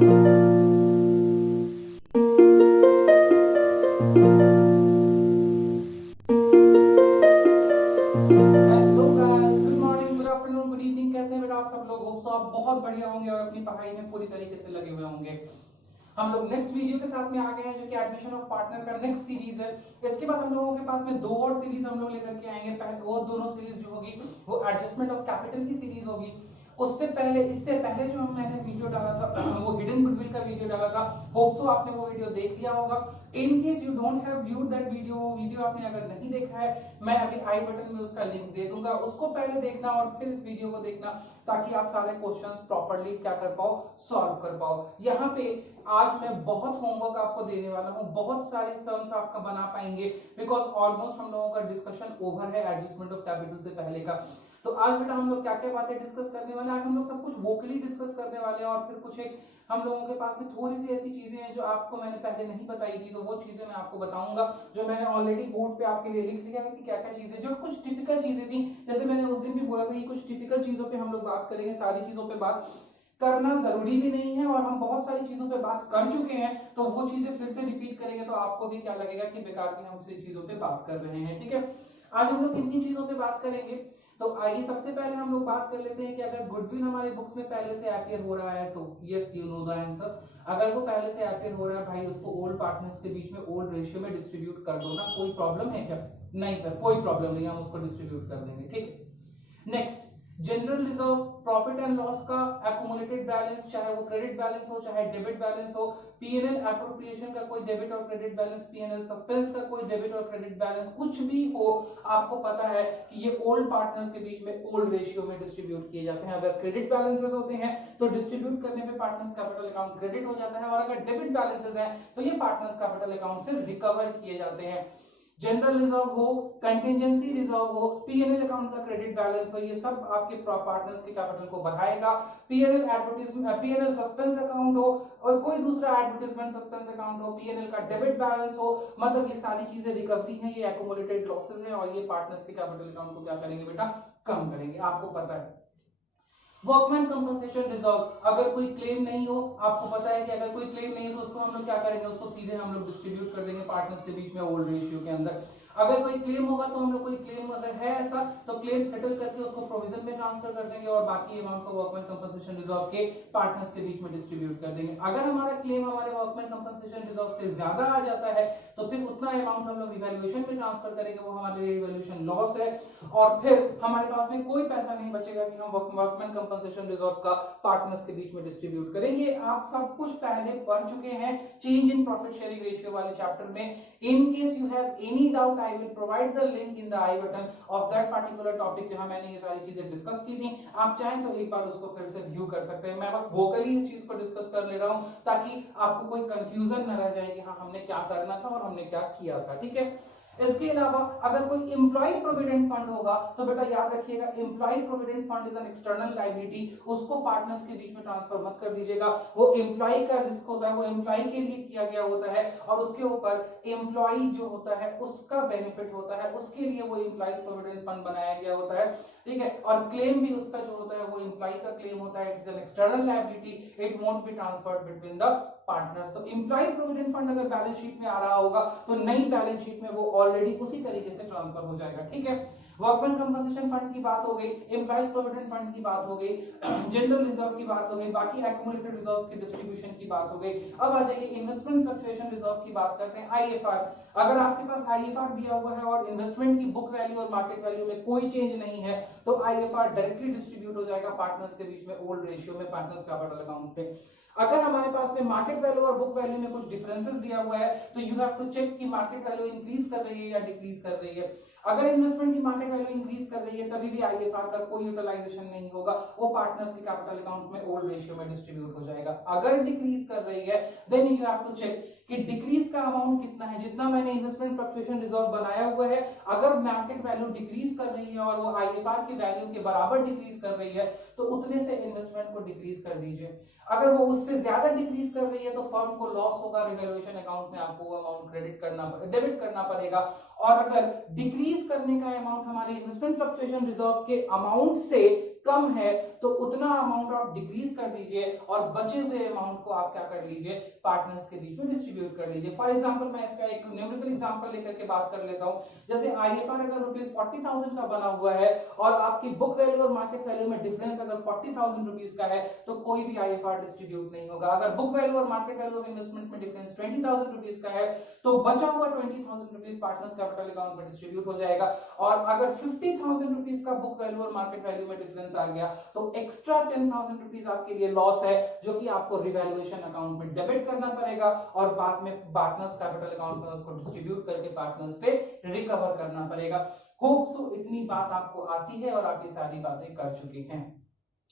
आप बहुत बढ़िया होंगे और अपनी पढ़ाई में पूरी तरीके से लगे हुए होंगे। हम लोग नेक्स्ट वीडियो के साथ में आ गए हैं जो कि एडमिशन ऑफ पार्टनर का नेक्स्ट सीरीज है। इसके बाद हम लोगों के पास में दो और सीरीज हम लोग लेकर के आएंगे। पहले वो दोनों सीरीज जो होगी वो एडजस्टमेंट ऑफ कैपिटल की सीरीज होगी। इससे पहले जो मैंने वीडियो डाला था वो हिडन गुडविल का वीडियो डाला था। होप सो आपने वो वीडियो देख लिया होगा। In case you don't have viewed that video आपने अगर नहीं देखा है, मैं अभी आई बटन में उसका लिंक दे दूंगा, उसको पहले देखना और फिर इस वीडियो को देखना ताकि आप सारे क्वेश्चंस प्रॉपर्ली क्या कर पाओ, सॉल्व कर पाओ। यहाँ पे आज मैं बहुत होमवर्क आपको देने वाला हूँ, बहुत सारे सम्स आपका बना पाएंगे बिकॉज ऑलमोस्ट हम लोगों का डिस्कशन ओवर है एडजस्टमेंट ऑफ कैपिटल से पहले का। तो आज बेटा हम लोग क्या क्या बातें डिस्कस करने वाले हैं। आज हम लोग सब कुछ वोकली डिस्कस करने वाले हैं और फिर कुछ एक हम लोगों के पास में थोड़ी सी ऐसी चीजें हैं जो आपको मैंने पहले नहीं बताई थी, तो वो चीजें मैं आपको बताऊंगा जो मैंने ऑलरेडी बोर्ड पे आपके लिए लिख लिया है कि क्या क्या चीजें, जो कुछ टिपिकल चीजें थी। जैसे मैंने उस दिन भी बोला था कि कुछ टिपिकल चीजों पे हम लोग बात करेंगे, सारी चीजों पे बात करना जरूरी भी नहीं है और हम बहुत सारी चीजों पे बात कर चुके हैं, तो वो चीजें फिर से रिपीट करेंगे तो आपको भी क्या लगेगा कि बेकार की हम उसी चीजों पे बात कर रहे हैं। ठीक है, आज हम लोग किन किन चीजों पे बात करेंगे, तो आइए सबसे पहले हम लोग बात कर लेते हैं कि अगर गुडविल हमारे बुक्स में पहले से अपीयर हो रहा है तो yes you know the answer. अगर वो पहले से अपीयर हो रहा है भाई, उसको ओल्ड पार्टनर्स के बीच में ओल्ड रेशियो में डिस्ट्रीब्यूट कर दो ना, कोई प्रॉब्लम है क्या? नहीं सर, कोई प्रॉब्लम नहीं, हम उसको डिस्ट्रीब्यूट कर देंगे। ठीक है, next general reserve profit and loss का एक्यूमुलेटेड बैलेंस, चाहे वो क्रेडिट बैलेंस हो चाहे डेबिट बैलेंस हो, पीएनएल एप्रोप्रिएशन का कोई डेबिट और क्रेडिट बैलेंस, पीएनएल सस्पेंस का कोई डेबिट और क्रेडिट बैलेंस, कुछ भी हो, आपको पता है कि ये ओल्ड पार्टनर्स के बीच में ओल्ड रेशियो में डिस्ट्रीब्यूट किए जाते हैं। अगर क्रेडिट बैलेंसेस होते हैं तो डिस्ट्रीब्यूट करने पे पार्टनर्स कैपिटल अकाउंट क्रेडिट हो जाता है और अगर डेबिट बैलेंसेस हैं तो ये पार्टनर्स कैपिटल अकाउंट से रिकवर किए जाते हैं। जनरल रिजर्व हो, कंटिजेंसी रिजर्व हो, पीएनएल अकाउंट का क्रेडिट बैलेंस हो, ये सब आपके पार्टनर्स के कैपिटल को बढ़ाएगा। PNL advertisement, PNL suspense account हो और कोई दूसरा एडवर्टाइजमेंट सस्पेंस अकाउंट हो, पीएनएल का डेबिट बैलेंस हो, मतलब ये सारी चीजें रिकवरी हैं, ये एक्यूमुलेटेड लॉसेस हैं और ये पार्टनर्स के कैपिटल अकाउंट को क्या करेंगे बेटा, कम करेंगे, आपको पता है। वर्कमैन कंपनसेशन रिजर्व, अगर कोई क्लेम नहीं हो, आपको पता है कि अगर कोई क्लेम नहीं है तो उसको हम लोग क्या करेंगे, उसको सीधे हम लोग डिस्ट्रीब्यूट कर देंगे पार्टनर्स के बीच में ओल्ड रेशियो के अंदर। अगर कोई क्लेम होगा तो हम लोग, कोई क्लेम अगर है ऐसा तो क्लेम सेटल करके उसको प्रोविजन में ट्रांसफर कर देंगे और बाकी अमाउंट को वर्कमैन कंपनसेशन रिजर्व के पार्टनर्स के बीच में डिस्ट्रीब्यूट कर देंगे। अगर हमारा क्लेम हमारे वर्कमैन कंपनसेशन रिजर्व से ज्यादा आ जाता है तो फिर उतना अमाउंट हम लोग रिवैल्यूएशन में ट्रांसफर करेंगे, वो हमारे लिए रिवैल्यूएशन लॉस है और फिर हमारे पास में कोई पैसा नहीं बचेगा कि हम वर्कमैन कंपनसेशन रिजर्व का पार्टनर्स के बीच में डिस्ट्रीब्यूट करेंगे। आप सब कुछ पहले पढ़ चुके हैं change in profit sharing ratio वाले चैप्टर में। In case you have any doubt I will provide the link in the I button of that particular topic जहां मैंने ये सारी चीजें डिस्कस की थी। आप चाहें तो एक बार उसको फिर से व्यू कर सकते हैं। मैं बस वोकली इस चीज को डिस्कस कर ले रहा हूं ताकि आपको कोई कंफ्यूजन न रह जाए कि हाँ हमने क्या करना था और हमने क्या किया था। ठीक है, इसके अलावा अगर कोई एम्प्लॉय प्रोविडेंट फंड होगा तो बेटा याद रखिएगा, employ provident fund is an external liability, उसको पार्टनर्स के बीच में ट्रांसफर मत कर दीजिएगा। वो एम्प्लॉय का रिस्क होता है, वो एम्प्लॉय के लिए किया गया होता है और उसके ऊपर एम्प्लॉय जो होता है उसका बेनिफिट होता है, उसके लिए वो एम्प्लॉयज प्रोविडेंट फंड बनाया गया होता है। ठीक है, और क्लेम भी उसका जो होता है वो एम्प्लॉय का क्लेम होता है, it is an external liability, it won't be transferred between the partners. तो एम्प्लॉय प्रोविडेंट फंड अगर बैलेंस शीट में आ रहा होगा तो नई बैलेंस शीट में वो ऑलरेडी उसी तरीके से ट्रांसफर हो जाएगा। ठीक है, वर्कमैन कंपनसेशन फंड की बात हो गई, एम्प्लॉयज प्रोविडेंट फंड की बात हो गई, जनरल रिजर्व की बात हो गई, बाकी एक्यूमुलेटेड रिजर्व्स की डिस्ट्रीब्यूशन की बात हो गई। अब आ जाइए इन्वेस्टमेंट फ्लक्चुएशन रिजर्व की बात करते हैं, आईएफआर। अगर आपके पास आईएफआर दिया हुआ है और इन्वेस्टमेंट की बुक वैल्यू और मार्केट वैल्यू में कोई चेंज नहीं है तो आईएफआर डायरेक्टली डिस्ट्रीब्यूट हो जाएगा पार्टनर्स के बीच में ओल्ड रेशियो में, पार्टनर्स कैपिटल अकाउंट पे। अगर हमारे पास में मार्केट वैल्यू और बुक वैल्यू में कुछ डिफरेंसेस दिया हुआ है तो यू हैव टू चेक कि मार्केट वैल्यू इंक्रीज कर रही है या डिक्रीज कर रही है। अगर इन्वेस्टमेंट की मार्केट वैल्यू इंक्रीज कर रही है तभी भी आईएफआर का कोई यूटिलाइजेशन नहीं होगा, वो पार्टनर्स के कैपिटल अकाउंट में ओल्ड रेशियो में डिस्ट्रीब्यूट हो जाएगा। अगर डिक्रीज कर रही है then you have to check कि डिक्रीज का अमाउंट कितना है, जितना मैंने इन्वेस्टमेंट फ्लक्चुएशन रिजर्व बनाया हुआ है, अगर मार्केट वैल्यू डिक्रीज कर रही है और वो आईएफआर की वैल्यू के बराबर डिक्रीज कर रही है तो उतने से इन्वेस्टमेंट को डिक्रीज कर दीजिए। अगर वो उससे ज्यादा डिक्रीज कर रही है तो फर्म को लॉस होगा, रिवैल्यूएशन अकाउंट में आपको वो अमाउंट डेबिट करना पड़ेगा। और अगर डिक्रीज करने का अमाउंट हमारे इन्वेस्टमेंट फ्लक्चुएशन रिजर्व के अमाउंट से कम है तो उतना अमाउंट आप डिक्रीज कर दीजिए और बचे हुए अमाउंट को आप क्या कर लीजिए, पार्टनर्स के बीच में डिस्ट्रीब्यूट कर लीजिए। फॉर एग्जांपल मैं इसका एक न्यूमेरिकल एग्जांपल लेकर के बात कर लेता हूं। जैसे आईएफआर अगर ₹40,000 का बना हुआ है और आपकी बुक वैल्यू और मार्केट वैल्यू में डिफरेंस अगर ₹40,000 का है तो कोई भी आईएफआर डिस्ट्रीब्यूट नहीं होगा। अगर बुक वैल्यू और मार्केट वैल्यू ऑफ इन्वेस्टमेंट में डिफरेंस ₹20,000 का है तो बचा हुआ ₹20,000 पार्टनर्स कैपिटल अकाउंट में डिस्ट्रीब्यूट हो जाएगा। और अगर ₹50,000 का बुक वैल्यू और मार्केट वैल्यू में डिफरेंस आ गया तो एक्स्ट्रा ₹10,000 आपके लिए लॉस है, जो कि आपको रिवैल्यूएशन अकाउंट में डेबिट करना पड़ेगा और बाद में पार्टनर्स कैपिटल अकाउंट में उसको डिस्ट्रीब्यूट करके पार्टनर्स से रिकवर करना पड़ेगा। होप सो इतनी बात आपको आती है और आप ये सारी बातें कर चुके हैं।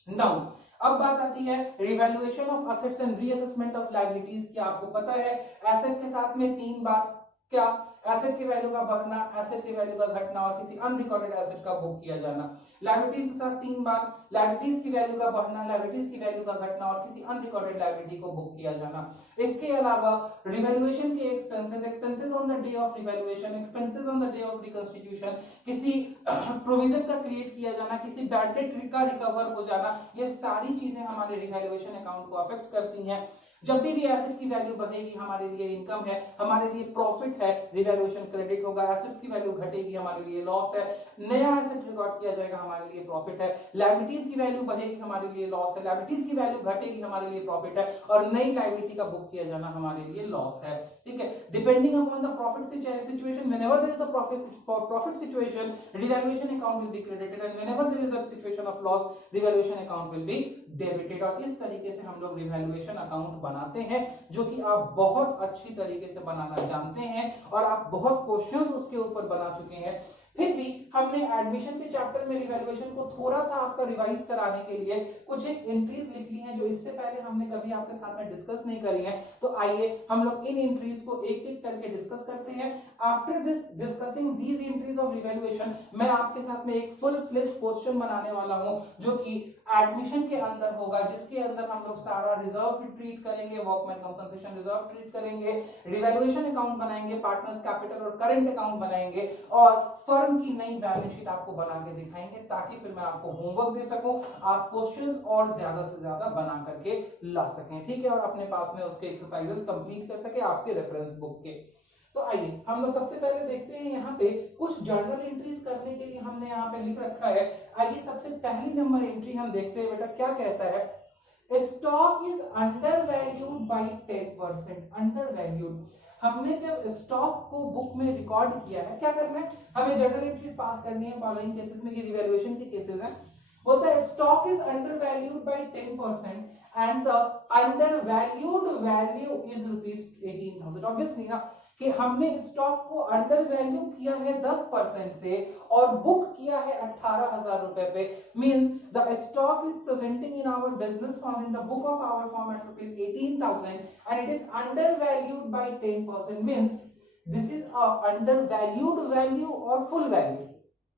नाउ अब बात आती है revaluation of assets and reassessment of liabilities की। आपको पता है एसेट के साथ में तीन बात, क्या, एसेट की वैल्यू का बढ़ना, एसेट की वैल्यू का घटना और किसी अनरिकॉर्डेड एसेट का बुक किया जाना। लायबिलिटीज के साथ तीन बात, लायबिलिटीज की वैल्यू का बढ़ना, लायबिलिटीज की वैल्यू का घटना और किसी अनरिकॉर्डेड लायबिलिटी को बुक किया जाना। इसके अलावा रिवैल्यूएशन के expenses, expenses on the day of revaluation, expenses on the day of reconstitution, किसी प्रोविजन का क्रिएट किया जाना, किसी बैड डेट का रिकवर हो जाना, ये सारी चीजें हमारे रिवैल्यूएशन अकाउंट को अफेक्ट करती हैं। जब भी एसेट की वैल्यू बढ़ेगी हमारे लिए इनकम है, हमारे लिए प्रॉफिट है, रिवैल्यूएशन क्रेडिट होगा। एसेट्स की वैल्यू घटेगी हमारे लिए लॉस है, नया एसेट रिकॉर्ड किया जाएगा हमारे लिए प्रॉफिट है। लायबिलिटीज की वैल्यू बढ़ेगी हमारे लिए लॉस है, लायबिलिटीज की वैल्यू घटेगी हमारे लिए प्रॉफिट है और नई लायबिलिटी का बुक किया जाना हमारे लिए लॉस है। ठीक है, depending upon the profit situation, whenever there is a profit situation revaluation account will be credited and whenever there is a situation of loss revaluation account will be debited. और इस तरीके से हम लोग रिवैल्यूएशन अकाउंट बनाते हैं, जो कि आप बहुत अच्छी तरीके से बनाना जानते हैं और आप बहुत क्वेश्चंस उसके ऊपर बना चुके हैं। फिर भी हमने एडमिशन के चैप्टर में रिवैल्यूएशन को थोड़ा सा आपका रिवाइज कराने के लिए कुछ एक एंट्रीज लिख ली हैं जो इससे पहले हमने कभी आपके साथ में डिस्कस नहीं करी हैं। तो आइए हम लोग इन एंट्रीज को एक एक करके डिस्कस करते हैं। After this discussing these entries of revaluation, मैं आपके साथ में एक फुल फ्लेज्ड क्वेश्चन बनाने वाला हूं जो कि एडमिशन के अंदर होगा, जिसके अंदर हम लोग सारा रिजर्व ट्रीट करेंगे, वर्कमैन कंपनसेशन रिजर्व ट्रीट करेंगे, रिवैल्यूएशन अकाउंट बनाएंगे, पार्टनर्स कैपिटल और करंट अकाउंट बनाएंगे और फर्म की नई बैलेंस शीट आपको बना के दिखाएंगे, ताकि फिर मैं आपको होमवर्क दे सकूं, आप क्वेश्चंस और ज्यादा से ज्यादा बना करके ला सकें। ठीक है, और अपने पास में उसके एक्सरसाइजेस कंप्लीट कर सके आपके रेफरेंस बुक के। तो आइए हम लोग सबसे पहले देखते हैं यहाँ पे कुछ जर्नल एंट्रीज करने के लिए हमने यहाँ पे लिख रखा है। आइए सबसे पहली नंबर एंट्री हम देखते हैं। बेटा क्या कहता है, stock is under valued by 10%। Under valued, हमने जब स्टॉक को बुक में रिकॉर्ड किया है, क्या करना है, हमें जर्नल एंट्रीज पास करनी है फॉलोइंग केसेस में, ये रिवैल्यूएशन के केसेस हैं। बोलता है stock is under valued by 10% and the under valued value is ₹18,000। Obviously ना कि हमने स्टॉक को अंडर वैल्यू किया है 10% से और बुक किया है 18,000 रुपए पे, means the stock is presenting in our business form in the book of our form at ₹18,000 and it is under valued by 10%, means this is a under valued value और full value.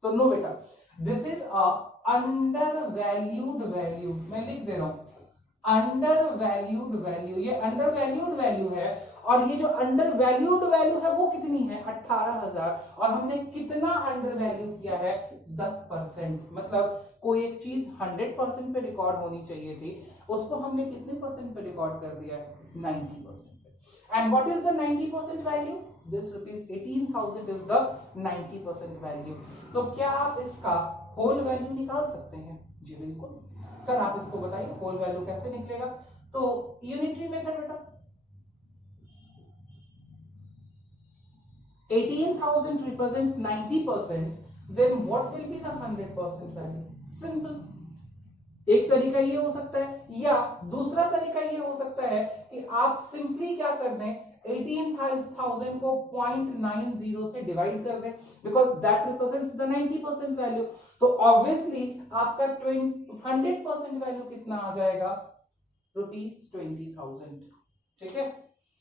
तो no बेटा, this is a under valued value, मैं लिख दे रहा हूं under valued value. ये under valued value है और ये जो अंडर वैल्यूड वैल्यू है वो कितनी है, 18,000, और हमने कितना अंडर वैल्यू किया है, 10%। मतलब कोई एक चीज 100% पे रिकॉर्ड होनी चाहिए थी, उसको हमने कितने परसेंट पे रिकॉर्ड कर दिया है, 90% पे। And what is the 90% value, this ₹18,000 is the 90% value. तो क्या आप इसका होल वैल्यू निकाल सकते हैं? जी बिल्कुल सर, आप इसको बताइए होल वैल्यू कैसे निकलेगा। तो यूनिटरी मेथड बेटा, 18,000 represents 90%, then what will be the 100% value? Simple. एक तरीका ये हो सकता है, या दूसरा तरीका ये हो सकता है कि आप सिंपली क्या कर दें, 18,000 को 0.90 से डिवाइड कर दें, because that represents the 90% value. तो ऑब्वियसली आपका 100% वैल्यू कितना आ जाएगा, ₹20,000। ठीक है,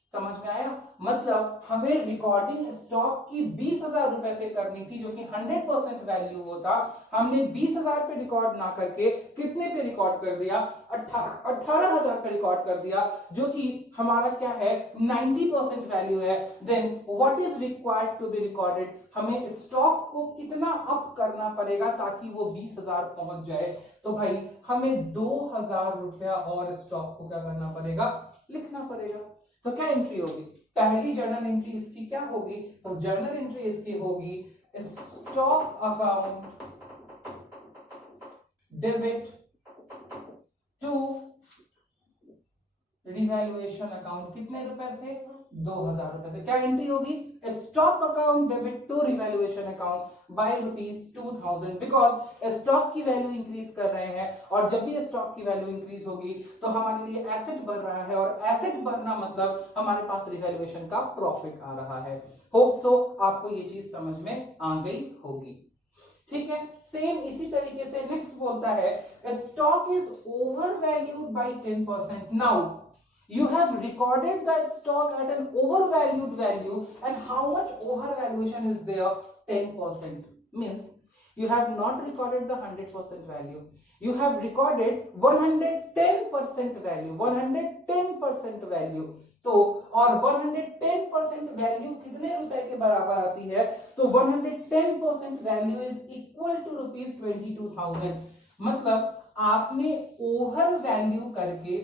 समझ में आया? मतलब हमें रिकॉर्डिंग स्टॉक की 20,000 रुपए पे करनी थी, जो कि 100% वैल्यू होता। हमने 20,000 पे रिकॉर्ड ना करके कितने पे रिकॉर्ड कर दिया? 18,000 पे रिकॉर्ड कर दिया, जो कि हमारा क्या है? 90% वैल्यू है। Then what is required to be recorded? हमें स्टॉक को कितना अप करना पड़ेगा ताकि वो 20,000 पहुंच जाए? तो भाई हमें 2,000 रुपया और स्टॉक को क्या करना पड़ेगा? लिखना पड़ेगा। तो क्या एंट्री होगी? पहली जर्नल एंट्री इसकी क्या होगी? तो जर्नल एंट्री इसकी होगी stock account debit to revaluation account. कितने रुपए से? 2,000 रुपए से। क्या एंट्री होगी? Stock account debit to revaluation account by ₹2,000, because stock की वैल्यू इंक्रीज कर रहे हैं, और जब भी स्टॉक की वैल्यू इंक्रीज होगी तो हमारे लिए एसेट बढ़ रहा है, और एसेट बढ़ना मतलब हमारे पास रिवैल्यूएशन का प्रॉफिट आ रहा है। होप सो आपको ये चीज समझ में आ गई होगी। ठीक है, सेम इसी तरीके से नेक्स्ट बोलता है stock is over valued by 10%। Now you have recorded the stock at an overvalued value, and how much overvaluation is there? 10%. Means you have not recorded the 100% value, you have recorded 110% value, 110% value। तो और 110% value कितने रुपए के बराबर आती है? तो 110% value is equal to ₹22,000। मतलब आपने ओवर वैल्यू करके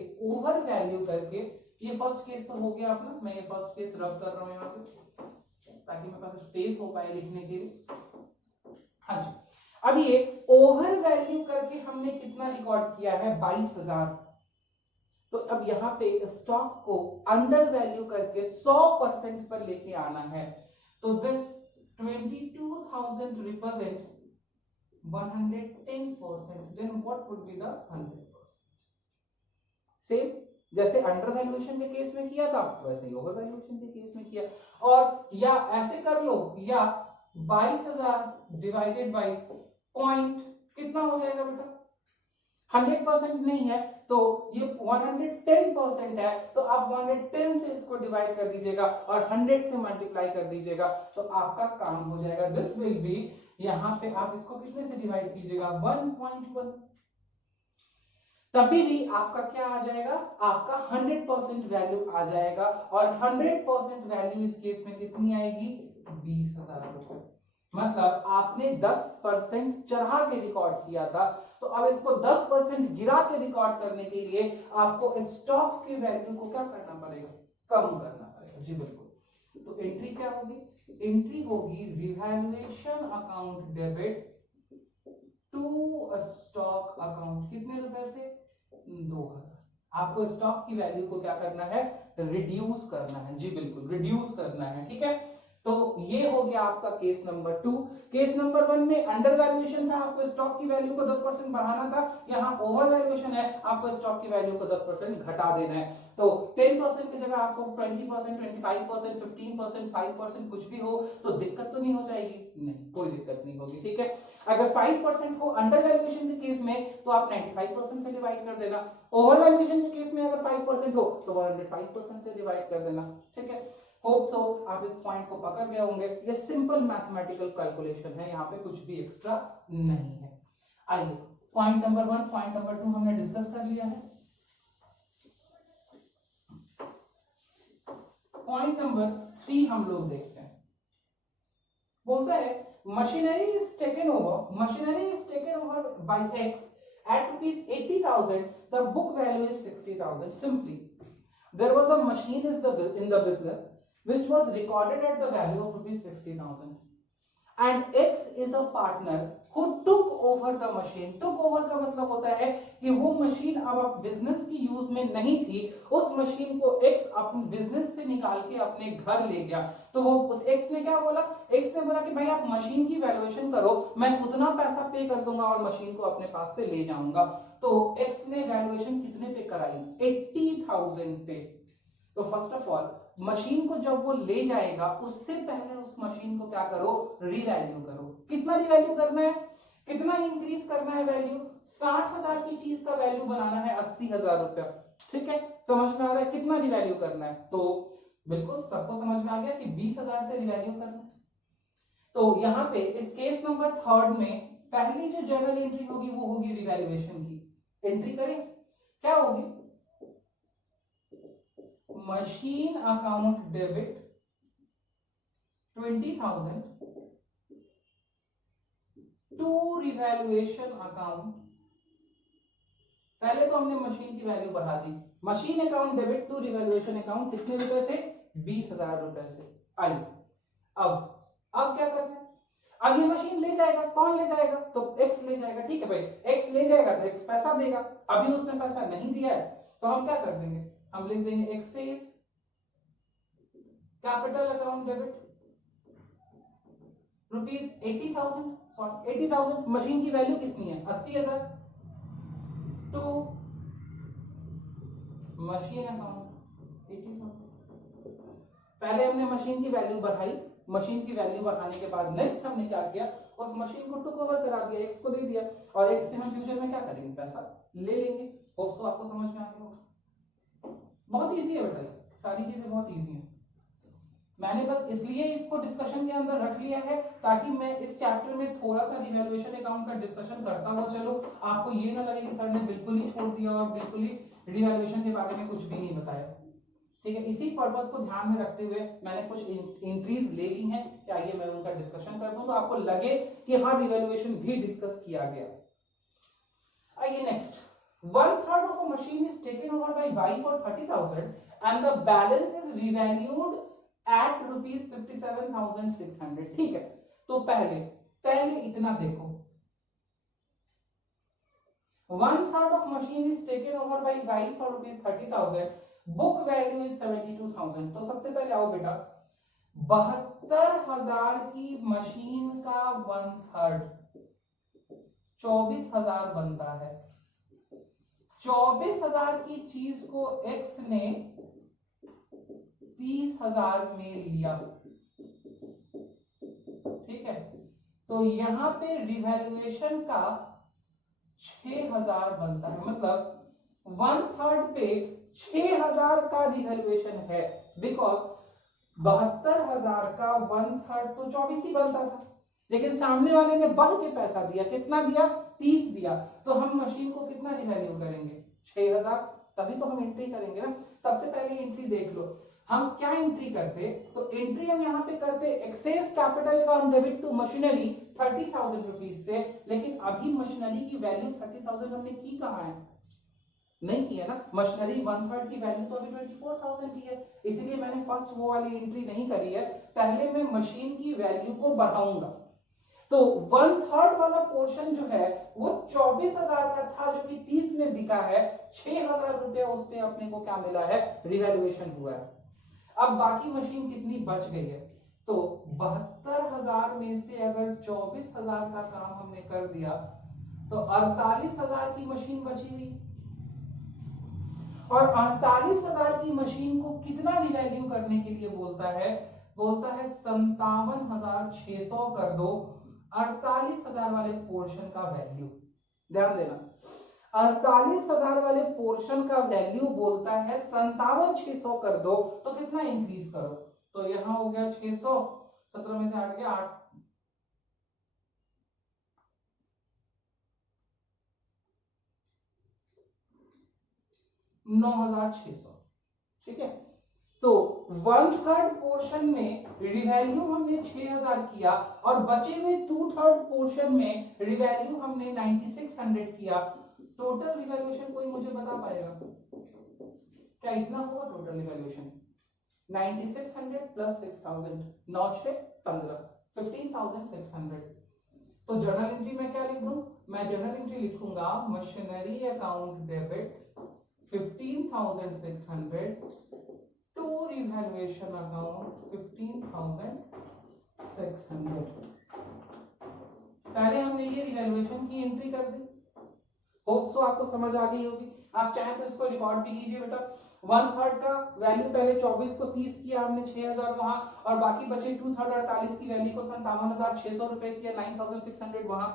ये फर्स्ट केस तो हो गया अपना। मैं ये फर्स्ट केस रब कर रहा हूं यहाँ पे ताकि मेरे पास स्पेस हो पाए लिखने के लिए। हाँ जी, अब ये ओवर वैल्यू करके हमने कितना रिकॉर्ड किया है? 22,000। तो अब यहाँ पे स्टॉक को अंडर वैल्यू करके 100% पर लेके आना है। तो this 22,000 represents 110%, then what would be the 100%? Same जैसे अंडर वैल्यूएशन के केस में किया था वैसे ही ओवर वैल्यूएशन के केस में किया। और या ऐसे कर लो, या 22,000 डिवाइडेड बाय पॉइंट कितना हो जाएगा बेटा? 100% नहीं है तो ये 110% है, तो आप 110 से इसको डिवाइड कर दीजिएगा और 100 से मल्टीप्लाई कर दीजिएगा, तो आपका काम हो जाएगा। दिस विल बी, यहां पे आप इसको कितने से डिवाइड कीजिएगा? 1.1। तभी भी आपका क्या आ जाएगा? आपका 100% वैल्यू आ जाएगा, और 100% वैल्यू इस केस में कितनी आएगी? 20,000 रुपए। मतलब आपने 10% चढ़ा के रिकॉर्ड किया था, तो अब इसको 10% गिरा के रिकॉर्ड करने के लिए आपको स्टॉक की वैल्यू को क्या करना पड़ेगा? कम करना पड़ेगा। जी बिल्कुल। तो एंट्री क्या होगी? एंट्री होगी revaluation account debit to stock account. कितने रुपए से? 2,000। आपको स्टॉक की वैल्यू को क्या करना है? रिड्यूस करना है। जी बिल्कुल, रिड्यूस करना है। ठीक है, तो ये हो गया आपका केस नंबर 2। केस नंबर 1 में अंडर वैल्यूएशन था, आपको स्टॉक की वैल्यू को 10% बढ़ाना था। यहाँ ओवर वैल्यूएशन है, आपको स्टॉक की वैल्यू को 10% घटा देना है। तो 10% की जगह आपको 20%, 25%, 15%, 5% कुछ भी हो तो दिक्कत तो नहीं हो जाएगी? नहीं, कोई दिक्कत नहीं होगी। ठीक है, अगर 5% हो अंडर वैल्यूएशन के केस में तो आप 95% से डिवाइड कर देना। ओवर वैल्यूएशन के केस में अगर 5% हो तो 105% से डिवाइड कर देना। ठीक है, होप सो आप इस पॉइंट को पकड़ गए होंगे। ये सिंपल मैथमेटिकल कैलकुलेशन है, यहाँ पे कुछ भी एक्स्ट्रा नहीं है। आइए पॉइंट नंबर 1, पॉइंट नंबर 2 हमने डिस्कस कर लिया है। पॉइंट नंबर 3 हम लोग देखते हैं। बोलता है machinery is taken over by X at ₹80,000. The book value is 60,000. Simply, there was a machine in the business which was recorded at the value of ₹60,000, and X is a partner who took over the machine. took over का मतलब होता है कि वो machine अब business की use में नहीं थी, उस मशीन को X अपने बिजनेस से निकाल के अपने घर ले गया। तो वो उस X ने क्या बोला? X ने बोला कि भाई आप मशीन की वैल्यूएशन करो, मैं उतना पैसा पे कर दूंगा और मशीन को अपने पास से ले जाऊंगा। तो X ने वैल्यूएशन कितने पे कराई? 80,000 पे। तो फर्स्ट ऑफ ऑल मशीन को जब वो ले जाएगा उससे पहले उस मशीन को क्या करो? रिवैल्यू करो। कितना रिवैल्यू करना है? कितना इंक्रीज करना है वैल्यू? 60,000 की चीज का वैल्यू बनाना है 80,000 रुपया। ठीक है, समझ में आ रहा है? कितना रिवैल्यू करना है? तो बिल्कुल सबको समझ में आ गया कि 20,000 से रिवैल्यू करना। तो यहाँ पे इस केस नंबर थर्ड में पहली जो जर्नल एंट्री होगी वो होगी रिवैल्यूएशन की। एंट्री करें, क्या होगी? Machine account debit 20,000 to revaluation account. पहले तो हमने मशीन की वैल्यू बढ़ा दी, machine account debit to revaluation account कितने रुपए से? 20,000 रुपए से आई। अब क्या करना है? अब ये मशीन ले जाएगा, कौन ले जाएगा? तो एक्स ले जाएगा, ठीक है भाई, एक्स ले जाएगा तो एक्स पैसा देगा। अभी उसने पैसा नहीं दिया है तो हम क्या कर देंगे? हम लिख देंगे X's capital account debit rupees 80,000, sorry 80,000। Machine की वैल्यू कितनी है? 80,000 टू मशीन अकाउंट 80,000। पहले हमने मशीन की वैल्यू बढ़ाई, मशीन की वैल्यू बढ़ाने के बाद नेक्स्ट हमने क्या किया? उस मशीन को टुक ओवर करा दिया, एक्स को दे दिया, और एक्स से हम फ्यूचर में क्या करेंगे? पैसा ले लेंगे। होप सो आपको समझ में आ गया होगा। बहुत इजी है बेटा, सारी चीजें बहुत इजी हैं। मैंने बस इसलिए इसको डिस्कशन के अंदर रख लिया है ताकि मैं इस चैप्टर में थोड़ा सा रिवैल्यूएशन अकाउंट का डिस्कशन करता हुआ चलो, आपको ये ना लगे कि सर ने बिल्कुल ही छोड़ दिया और बिल्कुल ही रिवैल्यूएशन के बारे में कुछ भी नहीं बताया। ठीक है, इसी पर्पस को ध्यान में रखते हुए मैंने कुछ एंट्रीज ले ली हैं कि आइए मैं उनका डिस्कशन कर दूं तो आपको लगे कि हाँ रिवैल्यूएशन भी डिस्कस किया गया। आइए next, 1/3 of a machine is taken over by Y for 30,000 and the balance is revalued at rupees 57,600। ठीक है, तो पहले इतना देखो, 1/3 of machine is taken over by Y for rupees 30,000, book value is 72,000। तो सबसे पहले आओ बेटा, 72,000 की मशीन का 1/3 24,000 बनता है। 24,000 की चीज को एक्स ने 30,000 में लिया, ठीक है, तो यहां पे रिवैल्यूएशन का 6,000 बनता है। मतलब 1/3 पे 6,000 का रिवैल्यूएशन है, बिकॉज 72,000 का 1/3 तो 24 ही बनता था, लेकिन सामने वाले ने बढ़ के पैसा दिया। कितना दिया? 30 दिया। तो हम मशीन को कितना रिवैल्यू करेंगे? 6,000। तभी तो हम एंट्री करेंगे ना। सबसे पहले एंट्री देख लो, हम क्या एंट्री करते? तो एंट्री हम यहाँ पे करते X's capital account debit to machinery 30,000 rupees से, लेकिन अभी मशीनरी की वैल्यू 30,000 हमने की कहाँ है? नहीं किया ना। मशीनरी 1/3 की वैल्यू तो अभी 24,000 की है, इसलिए मैंने फर्स्ट वो वाली एंट्री नहीं करी है। पहले मैं मशीन की वैल्यू को बढ़ाऊंगा। तो 1/3 वाला पोर्शन जो है वो 24,000 का था, जो कि 30 में बिका है। 6,000 रुपया उस पे अपने को क्या मिला है? रिवैल्यूएशन हुआ है। अब बाकी मशीन कितनी बच गई है? तो 72,000 में से अगर 24,000 का काम हमने कर दिया तो 48,000 की मशीन बची हुई, और 48,000 की मशीन को कितना रिवैल्यू करने के लिए बोलता है? बोलता है 57,600 कर दो 48,000 वाले पोर्शन का वैल्यू। ध्यान देना, 48,000 वाले पोर्शन का वैल्यू बोलता है 57,600 कर दो, तो कितना इंक्रीज करो? तो यहां हो गया 600, 17 में से 8 गया 8, 9,600। ठीक है, तो 1/3 पोर्शन में रिवैल्यू हमने 6,000 किया और बचे हुए 2/3 पोर्शन में रिवैल्यू हमने 9600 किया। टोटल रिवैल्यूएशन कोई मुझे बता पाएगा क्या इतना होगा? टोटल रिवैल्यूएशन 9600 प्लस 6000, 9 से 15, 15,600। तो जर्नल एंट्री में क्या लिख दूं? मैं जर्नल एंट्री लिखूंगा machinery account debit 15,600 to revaluation account 15,600। पहले हमने ये रिवैल्यूएशन की एंट्री कर दी। होप सो आपको समझ आ गई होगी। आप चाहें तो इसको रिकॉर्ड भी कीजिए बेटा। 1/3 का वैल्यू पहले 24 को 30 किया हमने, 6,000 वहां, और बाकी बचे 2/3 48 की वैल्यू को 57,600 रुपए किया, 9,600 वहां।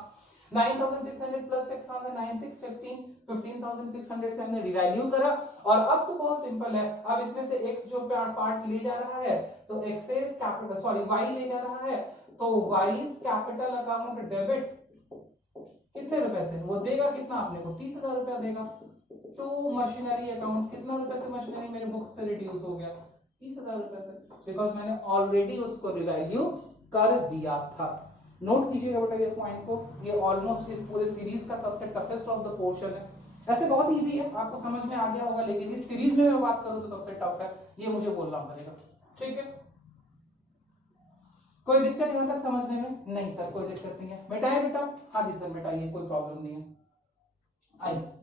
9600 प्लस 6000 9615 15600 से हमने रिवैल्यू करा। और अब तो बहुत सिंपल है, अब इसमें से x जो पार्ट ले जा रहा है तो एक्सेस कैपिटल सॉरी y ले जा रहा है तो वाइज कैपिटल अकाउंट डेबिट कितने रुपए से, वो देगा कितना आपने को 30,000 रुपया देगा। टू मशीनरी अकाउंट कितना रुपए से मशीनरी मेरे बुक्स से रिड्यूस हो गया 30,000 रुपए से, बिकॉज मैंने ऑलरेडी उसको रिवैल्यू कर दिया था। नोट कीजिएगा बेटा ये पॉइंट को, ये ऑलमोस्ट इस पूरे सीरीज का सबसे टफेस्ट ऑफ द पोर्शन है। ऐसे बहुत इजी है, आपको समझ में आ गया होगा, लेकिन इस सीरीज में मैं बात करूं तो सबसे टफ है, ये मुझे बोलना पड़ेगा। ठीक है, कोई दिक्कत यहाँ तक समझने में? नहीं सर कोई दिक्कत नहीं है, मिटाइए बेटा। हाँ जी सर मिटाइए, कोई प्रॉब्लम नहीं है। आइए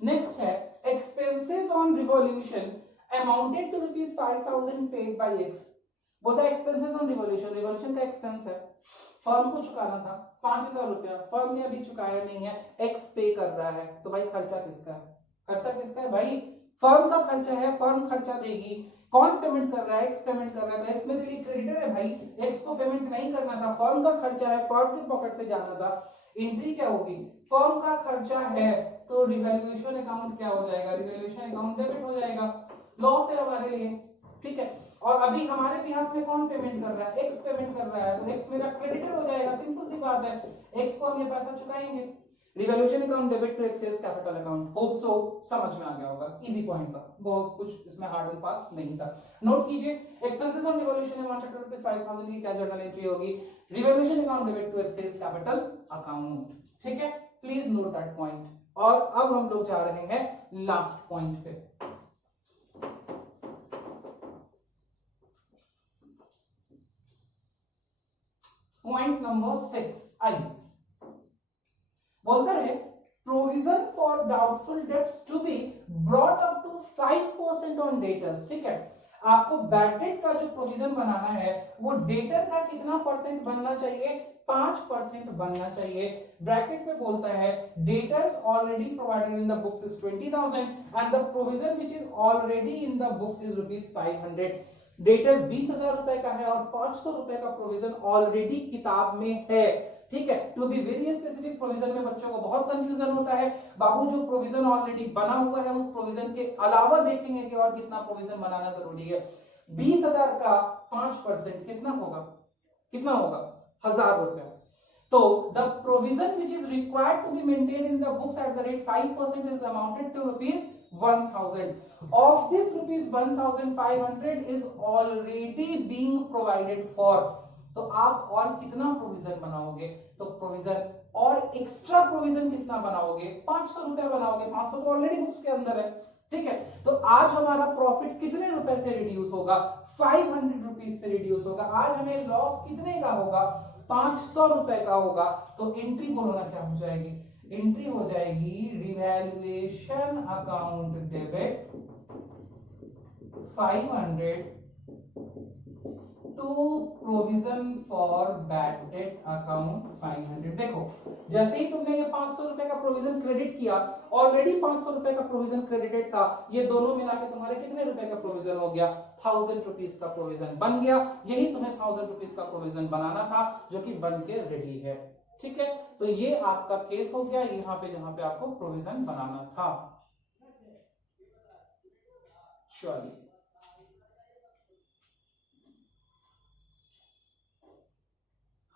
नेक्स्ट है expenses on revolution amounted to ₹5,000 paid by X. बोलता है एक्सपेंसेस ऑन रिवॉल्यूशन, रिवॉल्यूशन का एक्सपेंस है, फर्म को चुकाना था 5,000 रुपया, फर्म ने अभी चुकाया नहीं है, एक्स पे कर रहा है, तो भाई खर्चा किसका है? खर्चा किसका है भाई? फर्म का खर्चा है, फर्म खर्चा देगी। कौन पेमेंट कर रहा है? एक्स पेमेंट कर रहा है, एक्स मेरे लिए क्रेडिटर है भाई, एक्स को पेमेंट नहीं करना था, फर्म का खर्चा है, फर्म के पॉकेट से जाना था। एंट्री क्या होगी? फर्म का खर्चा है तो रिवैल्यूएशन अकाउंट क्या हो जाएगा? रिवैल्यूएशन अकाउंट डेबिट हो जाएगा, लॉस है हमारे लिए। ठीक है, और अभी हमारे बिहाफ में कौन पेमेंट कर रहा है? एक्स पेमेंट कर रहा है, तो एक्स मेरा क्रेडिटर हो जाएगा, सिंपल सी बात है, एक्स को हम ये पैसा चुकाएंगे। Revaluation account debit to X's capital account. Hope so समझ में आ गया होगा, इजी पॉइंट था, बहुत कुछ इसमें हार्ड एंड फास्ट नहीं था। नोट कीजिए expenses on revolution amounted to ₹5,000 की क्या जर्नल एंट्री होगी? Revaluation account debit to X's capital account. ठीक है, प्लीज नोट दैट पॉइंट। और अब हम लोग जा रहे हैं लास्ट पॉइंट पे। पॉइंट नंबर 6 आई बोलता है provision for doubtful debts to be brought up to 5% on debtors. ठीक है, आपको बैड डेट का जो प्रोविजन बनाना है वो डेटर का कितना परसेंट बनना चाहिए? 5% बनना चाहिए। ब्रैकेट में बोलता है debtors already provided in the books is 20,000 and the provision which is already in the books is ₹500। Debtor 20,000 रुपए का है और 500 रुपए का प्रोविजन ऑलरेडी किताब में है। ठीक है, to be very specific, provision में बच्चों को बहुत कंफ्यूजन होता है, बाबू जो प्रोविजन ऑलरेडी बना हुआ है उस प्रोविजन के अलावा देखेंगे कि और कितना प्रोविजन बनाना जरूरी है। 20,000 का 5% कितना होगा? कितना होगा? 1,000 रुपया। तो the provision which is required to be maintain in the books at the rate 5% is amounted to ₹1,000. Of this ₹1,500 is already being provided for. तो आप और कितना प्रोविजन बनाओगे? तो प्रोविजन और एक्स्ट्रा प्रोविजन कितना बनाओगे? 500 रुपए बनाओगे, 500 तो ऑलरेडी बुक्स के अंदर है। ठीक है, तो आज हमारा प्रॉफिट कितने रुपए से रिड्यूस होगा? 500 रुपीज से रिड्यूस होगा। आज हमें लॉस कितने का होगा? 500 रुपए का होगा। तो एंट्री बोलो ना क्या हो जाएगी? एंट्री हो जाएगी revaluation account debit 500 to provision for bad debt account 500। देखो जैसे ही तुमने ये 500 रुपए का प्रोविजन क्रेडिट किया, ऑलरेडी 500 रुपए का प्रोविजन क्रेडिटेड था, ये दोनों मिला के तुम्हारे कितने रुपए का प्रोविजन हो गया? 1,000 रुपीज का प्रोविजन बन गया। यही तुम्हें 1,000 रुपीज का प्रोविजन बनाना था जो कि बन के रेडी है। ठीक है, तो ये आपका केस हो गया यहाँ पे जहां पे आपको प्रोविजन बनाना था। चलिए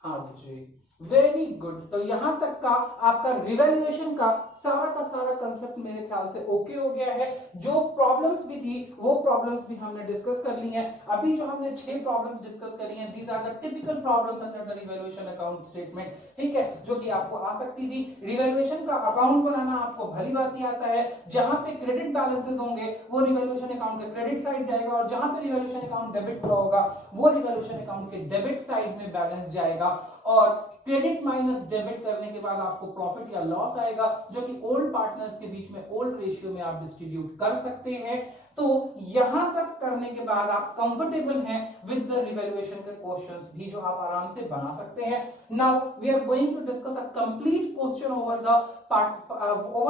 हाँ जी, वेरी गुड। तो यहां तक का आपका रिवैल्यूएशन का सारा कंसेप्ट मेरे ख्याल से ओके हो गया है। जो प्रॉब्लम्स भी थी वो प्रॉब्लम्स भी हमने डिस्कस कर ली हैं। अभी जो हमने 6 प्रॉब्लम्स डिस्कस करी हैं, these are the typical problems under the revaluation account statement. ठीक है, जो कि आपको आ सकती थी। रिवैल्यूएशन का अकाउंट बनाना आपको भली बात ही आता है। जहां पे क्रेडिट बैलेंसेस होंगे वो रिवैल्यूएशन अकाउंट के क्रेडिट साइड जाएगा, और जहां पे रिवैल्यूएशन अकाउंट डेबिट हुआ होगा वो रिवैल्यूएशन अकाउंट के डेबिट साइड में बैलेंस जाएगा। और क्रेडिट माइनस डेबिट करने के बाद आपको प्रॉफिट या लॉस आएगा, जो कि ओल्ड पार्टनर्स के बीच में ओल्ड रेशियो में आप डिस्ट्रीब्यूट कर सकते हैं। तो यहां तक करने के बाद आप कंफर्टेबल हैं विद द रिवैल्यूएशन के क्वेश्चंस भी जो आप आराम से बना सकते हैं। Now we are going to discuss a complete question over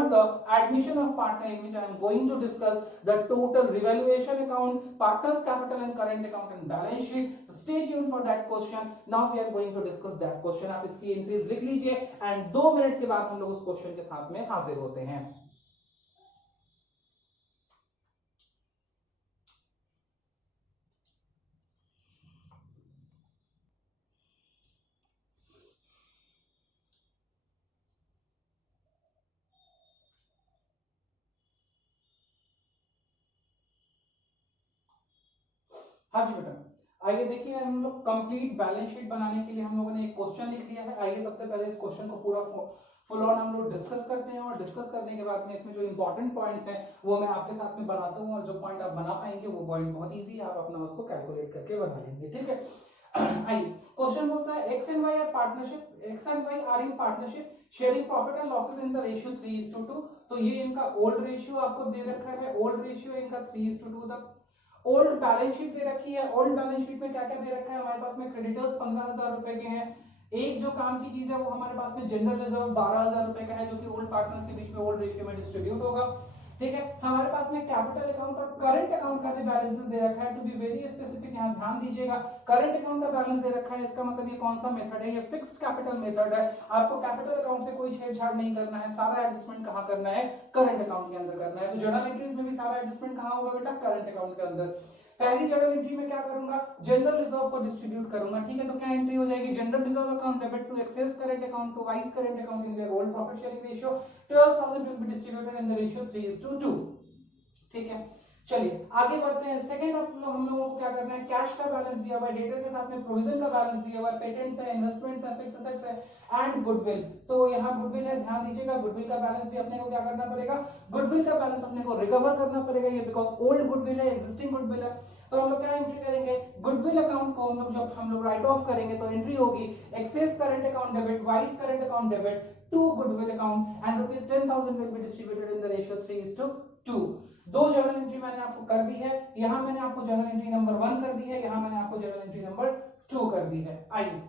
the admission of partner in which I am going to discuss the total revaluation account, partners capital and current account and balance sheet. Stay tuned for that question. Now we are going to discuss that question. आप इसकी entries लिख लीजिए and 2 minute के बाद हम लोग उस question के साथ में हाजिर होते हैं। हाँ जी बेटा, आइए देखिए हम लोग कंप्लीट बैलेंस शीट बनाने के लिए हम लोगों ने एक क्वेश्चन लिख लिया है। आइए सबसे पहले इस क्वेश्चन को पूरा फुल ऑन हम लोग डिस्कस करते हैं और डिस्कस करने के बाद में इसमें जो इंपॉर्टेंट पॉइंट्स हैं वो मैं आपके साथ में बनाता हूँ और जो पॉइंट आप बना पाएंगे वो पॉइंट बहुत इजी है, आप अपना उसको कैलकुलेट करके बना लेंगे। ठीक है, आइए क्वेश्चन बोलता है X and Y are partnership, X and Y are in partnership sharing profit and losses in the ratio 3:2। तो ये इनका ओल्ड रेशियो आपको दे रखा है, ओल्ड रेशियो इनका 3:2 था। ओल्ड बैलेंस शीट दे रखी है। ओल्ड बैलेंस शीट में क्या क्या दे रखा है हमारे पास में, क्रेडिटर्स 15,000 रुपए के हैं। एक जो काम की चीज है वो हमारे पास में जनरल रिजर्व 12,000 रुपए का है जो कि ओल्ड पार्टनर्स के बीच में ओल्ड रेशियो में डिस्ट्रीब्यूट होगा। ठीक है, हमारे पास में कैपिटल अकाउंट और करंट अकाउंट का भी बैलेंसेस दे रखा है। टू बी वेरी स्पेसिफिक यहाँ ध्यान दीजिएगा, करंट अकाउंट का बैलेंस दे रखा है, इसका मतलब ये कौन सा मेथड है, ये फिक्स्ड कैपिटल मेथड है। आपको कैपिटल अकाउंट से कोई छेड़छाड़ नहीं करना है, सारा एडजस्टमेंट कहाँ करना है, करंट अकाउंट के अंदर करना है। तो जर्नल एंट्रीज में भी सारा एडजस्टमेंट कहाँ होगा बेटा, करंट अकाउंट के अंदर। पहली जनरल एंट्री में क्या करूंगा, जनरल रिजर्व को डिस्ट्रीब्यूट करूंगा। ठीक है, तो क्या एंट्री हो जाएगी, general reserve account debit to X's current account to Y's current account in their old profit sharing ratio 12,000 will be distributed in the ratio 3:2। ठीक है, चलिए आगे बढ़ते हैं। सेकंड हम लोगों को क्या करना है, कैश का बैलेंस दिया हुआ है, डेटर के साथ में प्रोविजन का बैलेंस दिया हुआ है, पेटेंट्स है, इन्वेस्टमेंट्स है, फिक्स्ड एसेट्स है एंड गुडविल। तो यहाँ गुडविल है, ध्यान दीजिएगा गुडविल का बैलेंस भी अपने को क्या करना पड़ेगा, गुडविल का बैलेंस अपने को रिकवर करना पड़ेगा, ये बिकॉज ओल्ड गुडविल है, एग्जिस्टिंग गुडविल है। तो हम लोग क्या एंट्री करेंगे, गुडविल अकाउंट को जब हम लोग राइट ऑफ करेंगे तो एंट्री होगी X's current account debit Y's current account debit to goodwill account and ₹10,000 will be distributed in the ratio 3:2। दो जर्नल एंट्री मैंने आपको कर दी है, यहां मैंने आपको जर्नल एंट्री नंबर 1 कर दी है, यहां मैंने आपको जर्नल एंट्री नंबर 2 कर दी है। आइए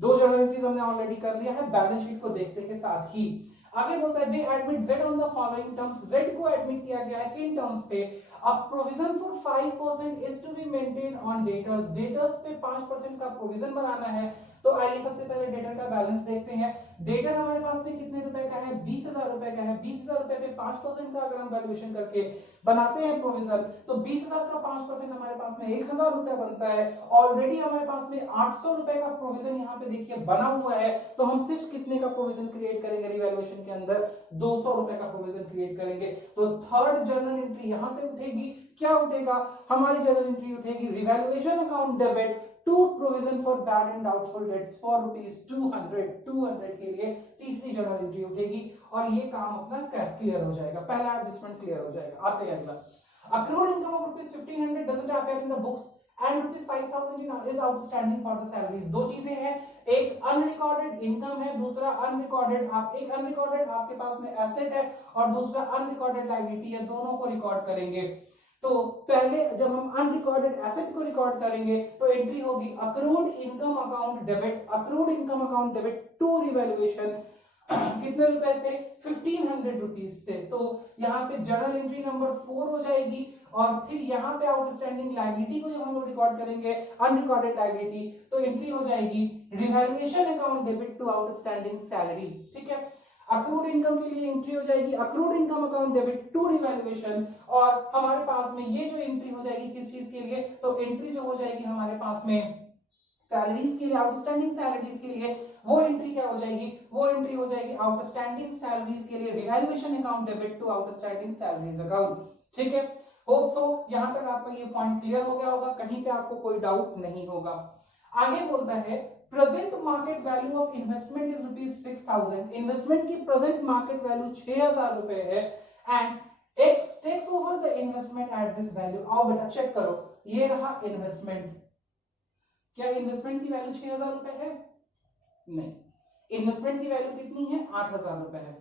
दो जर्नल एंट्रीज हमने ऑलरेडी कर लिया है, बैलेंस शीट को देखते के साथ ही आगे बोलता है they admit Z on the following terms. Z को एडमिट किया गया है किन टर्म्स पे, a provision for 5% is to be maintain on debtors, debtors पे 5% का प्रोविजन बनाना है। तो आइए सबसे पहले डेटर का बैलेंस देखते हैं। डेटर हमारे पास में कितने रुपए का है, 20,000 रुपए का है। 20,000 रुपए पे 5% का अगर हम वैल्यूएशन करके बनाते हैं प्रोविजन तो 20,000 का 5% हमारे पास में 1,000 रुपए बनता है। ऑलरेडी हमारे पास में 800 रुपए का प्रोविजन यहाँ पे देखिए बना हुआ है, तो हम सिर्फ कितने का प्रोविजन क्रिएट करेंगे रिवैल्यूएशन के अंदर, 200 रुपए का प्रोविजन क्रिएट करेंगे। तो थर्ड जर्नल एंट्री यहां से उठेगी, क्या उठेगा, हमारी जर्नल एंट्री उठेगी revaluation account debit to provision for bad and doubtful debts for ₹200 के लिए तीसरी जर्नल एंट्री उठेगी और ये काम अपना क्लियर हो जाएगा, पहला एडजस्टमेंट क्लियर हो जाएगा। आते हैं अगला, accrued income of ₹1,500 doesn't appear in the books and ₹5,000 is outstanding for the salaries। दो चीजें हैं, एक अनरिकॉर्डेड इनकम है, दूसरा अनरिकॉर्डेड एक अनरिकॉर्डेड आपके पास में एसेट है और दूसरा अनरिकॉर्डेड लायबिलिटी है, दोनों को रिकॉर्ड करेंगे। तो पहले जब हम अनरिकॉर्डेड एसेट को रिकॉर्ड करेंगे तो एंट्री होगी accrued income account debit, accrued income account debit to revaluation कितने रुपए से, 1,500 रुपीज से। तो यहाँ पे जर्नल एंट्री नंबर 4 हो जाएगी और फिर यहाँ पे आउटस्टैंडिंग लायबिलिटी को जब हम लोग रिकॉर्ड करेंगे अनरिकॉर्डेड लायबिलिटी तो एंट्री हो जाएगी revaluation account debit to outstanding salary. ठीक है, अक्रूड इनकम के लिए एंट्री हो जाएगी accrued income account debit to revaluation और हमारे पास में ये जो एंट्री हो जाएगी किस चीज के लिए, तो एंट्री जो हो जाएगी हमारे पास में सैलरीज के लिए, आउटस्टैंडिंग सैलरीज के लिए, वो एंट्री क्या हो जाएगी, वो एंट्री हो जाएगी आउटस्टैंडिंग सैलरीज के लिए revaluation account debit to outstanding salaries account. ठीक है, होप सो यहां तक आपका ये पॉइंट क्लियर हो गया होगा, कहीं पे आपको कोई डाउट नहीं होगा। आगे बोलता है present market value of investment is ₹6,000, investment की प्रेजेंट मार्केट वैल्यू 6,000 रुपए है and X takes over the investment at this value. आओ बेटा चेक करो, ये रहा इन्वेस्टमेंट, क्या इन्वेस्टमेंट की वैल्यू 6,000 रुपए है, नहीं, इन्वेस्टमेंट की वैल्यू कितनी है, 8,000 रुपए है।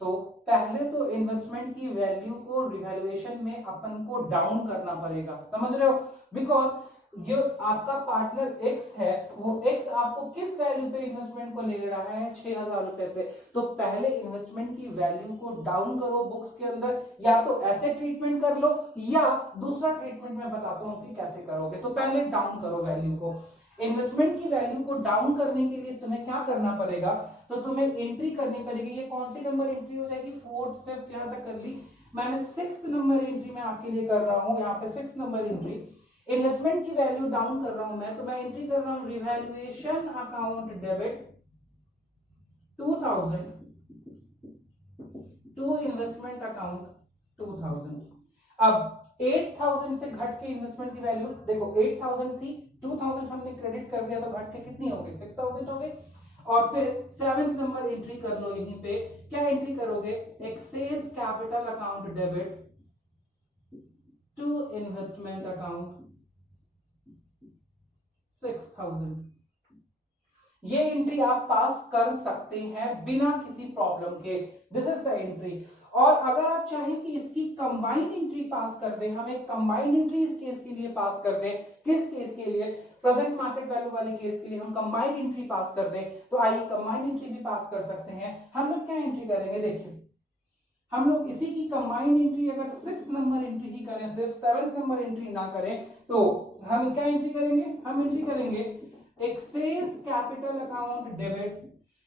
तो पहले तो इन्वेस्टमेंट की वैल्यू को रिवैल्यूएशन में अपन को डाउन करना पड़ेगा, समझ रहे हो, बिकॉज जो आपका पार्टनर एक्स है वो एक्स आपको किस वैल्यू पे इन्वेस्टमेंट को ले रहा है 6,000 रुपए पे, तो पहले इन्वेस्टमेंट की वैल्यू को डाउन करो बुक्स के अंदर, या तो ऐसे ट्रीटमेंट कर लो या दूसरा ट्रीटमेंट मैं बताता हूँ कि कैसे करोगे। तो पहले डाउन करो वैल्यू को। इन्वेस्टमेंट की वैल्यू को डाउन करने के लिए तुम्हें क्या करना पड़ेगा, तो तुम्हें एंट्री करनी पड़ेगी। ये कौन सी नंबर एंट्री हो जाएगी, 4th 5th यहां तक कर ली मैंने, 6th नंबर एंट्री मैं आपके लिए कर रहा हूं, यहाँ पे 6th नंबर एंट्री। इन्वेस्टमेंट की वैल्यू डाउन कर रहा हूं मैं, तो मैं एंट्री कर रहा हूं revaluation account debit 2000 to investment account 2000। अब 8000 से घट के इन्वेस्टमेंट की वैल्यू देखो 8000 थी, 2000 हमने क्रेडिट कर दिया तो घट के कितनी हो गई 6000 हो गई। और फिर 7th नंबर एंट्री कर लो, यहीं पे क्या एंट्री करोगे, X's capital account debit to investment account 6000। ये एंट्री आप पास कर सकते हैं बिना किसी प्रॉब्लम के, दिस इज द एंट्री। और अगर आप चाहें कि इसकी कंबाइंड एंट्री पास कर दें, हम एक कंबाइंड एंट्री इस केस के लिए पास कर दें, किस केस के लिए, प्रेजेंट मार्केट वैल्यू वाले केस के लिए हम कंबाइंड एंट्री पास कर दें, तो आइए कंबाइंड एंट्री भी पास कर सकते हैं। हम लोग क्या एंट्री करेंगे, देखिए हम लोग इसी की कंबाइंड एंट्री अगर 6th नंबर एंट्री ही करें, सिर्फ 7th नंबर एंट्री ना करें, तो हम क्या एंट्री करेंगे, हम एंट्री करेंगे एक्सेस कैपिटल अकाउंट डेबिट,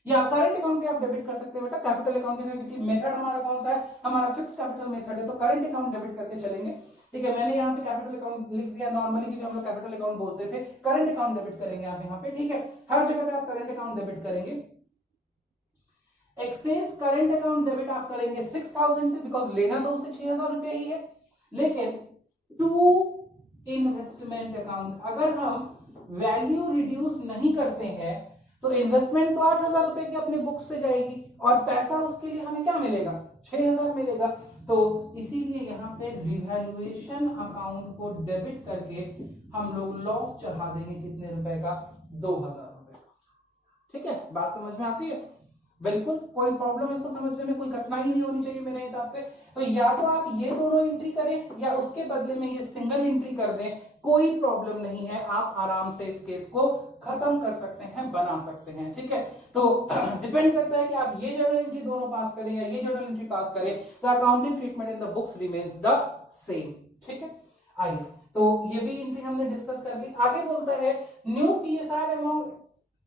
या करंट अकाउंट भी आप डेबिट कर सकते हैं बेटा कैपिटल अकाउंट के, क्योंकि मेथड हमारा कौन सा है, हमारा फिक्स कैपिटल मेथड है, तो करंट अकाउंट डेबिट करके चलेंगे। ठीक है, मैंने यहाँ पे कैपिटल अकाउंट लिख दिया नॉर्मली, क्योंकि हम लोग कैपिटल अकाउंट बोलते थे, करंट अकाउंट डेबिट करेंगे आप यहाँ पे। ठीक है, हर जगह पे आप करंट अकाउंट डेबिट करेंगे। एक्सेस करंट अकाउंट डेबिट आप करेंगे 6000 से, बिकॉज लेना तो उसे 6000 रुपए ही है, लेकिन टू इन्वेस्टमेंट अकाउंट अगर हम वैल्यू रिड्यूस नहीं करते हैं तो इन्वेस्टमेंट तो 8000 रुपए की अपने बुक से जाएगी, और पैसा उसके लिए हमें क्या मिलेगा 6000 मिलेगा। तो इसीलिए यहाँ पे रिवैल्यूएशन अकाउंट को डेबिट करके हम लोग लॉस चढ़ा देंगे कितने रुपए का, 2000 रुपए का। ठीक है, बात समझ में आती है, बिल्कुल कोई प्रॉब्लम इसको समझने में कोई कठिनाई नहीं होनी चाहिए मेरे हिसाब से। तो या तो आप ये दोनों एंट्री करें या उसके बदले में ये सिंगल एंट्री कर दें, कोई प्रॉब्लम नहीं है, आप आराम से इस केस को खत्म कर सकते हैं, बना सकते हैं। ठीक है, तो डिपेंड करता है कि आप ये जर्नल एंट्री दोनों पास करें या ये जर्नल एंट्री पास करें, the accounting treatment in the books remains the same. ठीक है, आइए तो ये भी एंट्री हमने डिस्कस कर ली। आगे बोलता है new PSR amount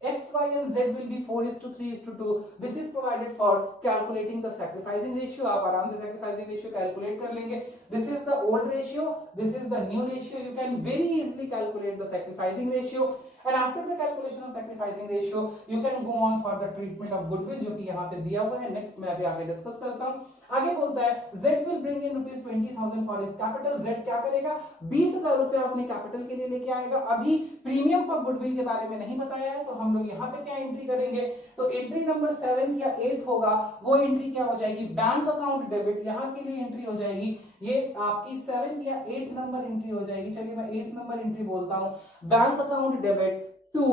X, Y and Z will be 4:3:2. This is provided for calculating the sacrificing ratio. आप आराम से sacrificing ratio calculate कर लेंगे। This is the old ratio. This is the new ratio. You can very easily calculate the sacrificing ratio. And after the calculation of sacrificing ratio, you can go on for the treatment of goodwill, जो कि यहाँ पे दिया हुआ है। Next मैं अभी आगे डिस्कस करता हूँ। आगे बोलता है Z will bring in ₹20,000 for his capital. Z क्या करेगा, 20,000 रुपए अपने कैपिटल के लिए लेके आएगा। अभी प्रीमियम फॉर गुडविल के बारे में नहीं बताया है, तो हम लोग यहाँ पे क्या एंट्री करेंगे, तो एंट्री नंबर 7th या 8th होगा, वो एंट्री क्या हो जाएगी, बैंक अकाउंट डेबिट। यहाँ के लिए एंट्री हो जाएगी, ये आपकी 7th या 8th नंबर एंट्री हो जाएगी। चलिए मैं 8th नंबर एंट्री बोलता हूँ, bank account debit to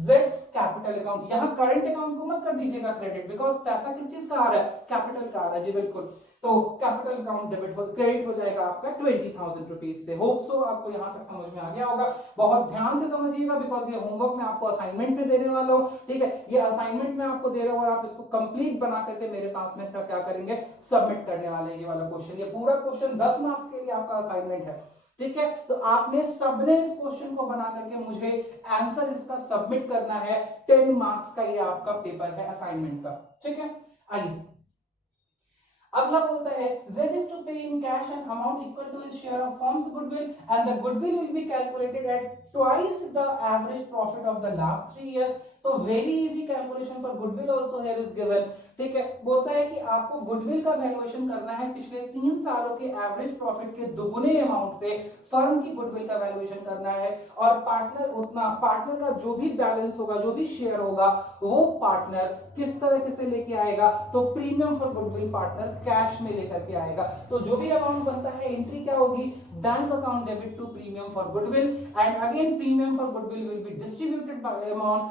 Z's capital account. यहाँ करंट अकाउंट को मत कर दीजिएगा क्रेडिट, बिकॉज पैसा किस चीज का आ रहा है, कैपिटल का आ रहा है जी, बिल्कुल। तो कैपिटल अकाउंट डेबिट क्रेडिट हो जाएगा आपका 20,000 रुपीज से। होप सो आपको यहाँ तक समझ में आ गया होगा। बहुत ध्यान से समझिएगा, बिकॉज ये होमवर्क मैं आपको असाइनमेंट में देने वाला हूँ। ठीक है, ये असाइनमेंट में आपको दे रहा हूँ, आप इसको कंप्लीट बना करके मेरे पास में सर क्या करेंगे, सबमिट करने वाले हैं ये वाला क्वेश्चन। ये पूरा क्वेश्चन 10 मार्क्स के लिए आपका असाइनमेंट है। ठीक है, तो आपने सबने इस क्वेश्चन को बना करके मुझे आंसर इसका सबमिट करना है। 10 मार्क्स का ये आपका पेपर है असाइनमेंट का। ठीक है, आइए अगला बोलता है Z is to pay in cash an amount equal to his share of firm's goodwill and the goodwill will be calculated at twice the average profit of the last 3 years. तो very easy calculation for goodwill also here is given. ठीक है, बोलता है कि आपको goodwill का valuation करना है पिछले 3 सालों के एवरेज प्रॉफिट के दुगुने अमाउंट पे फर्म की गुडविल का वैल्यूएशन करना है, और पार्टनर का जो भी बैलेंस होगा, जो भी शेयर होगा, वो पार्टनर किस तरह से लेके आएगा, तो premium for goodwill partner cash में लेकर के आएगा। तो जो भी अमाउंट बनता है एंट्री क्या होगी, bank account debit to premium for goodwill, and again premium for goodwill will be distributed by amount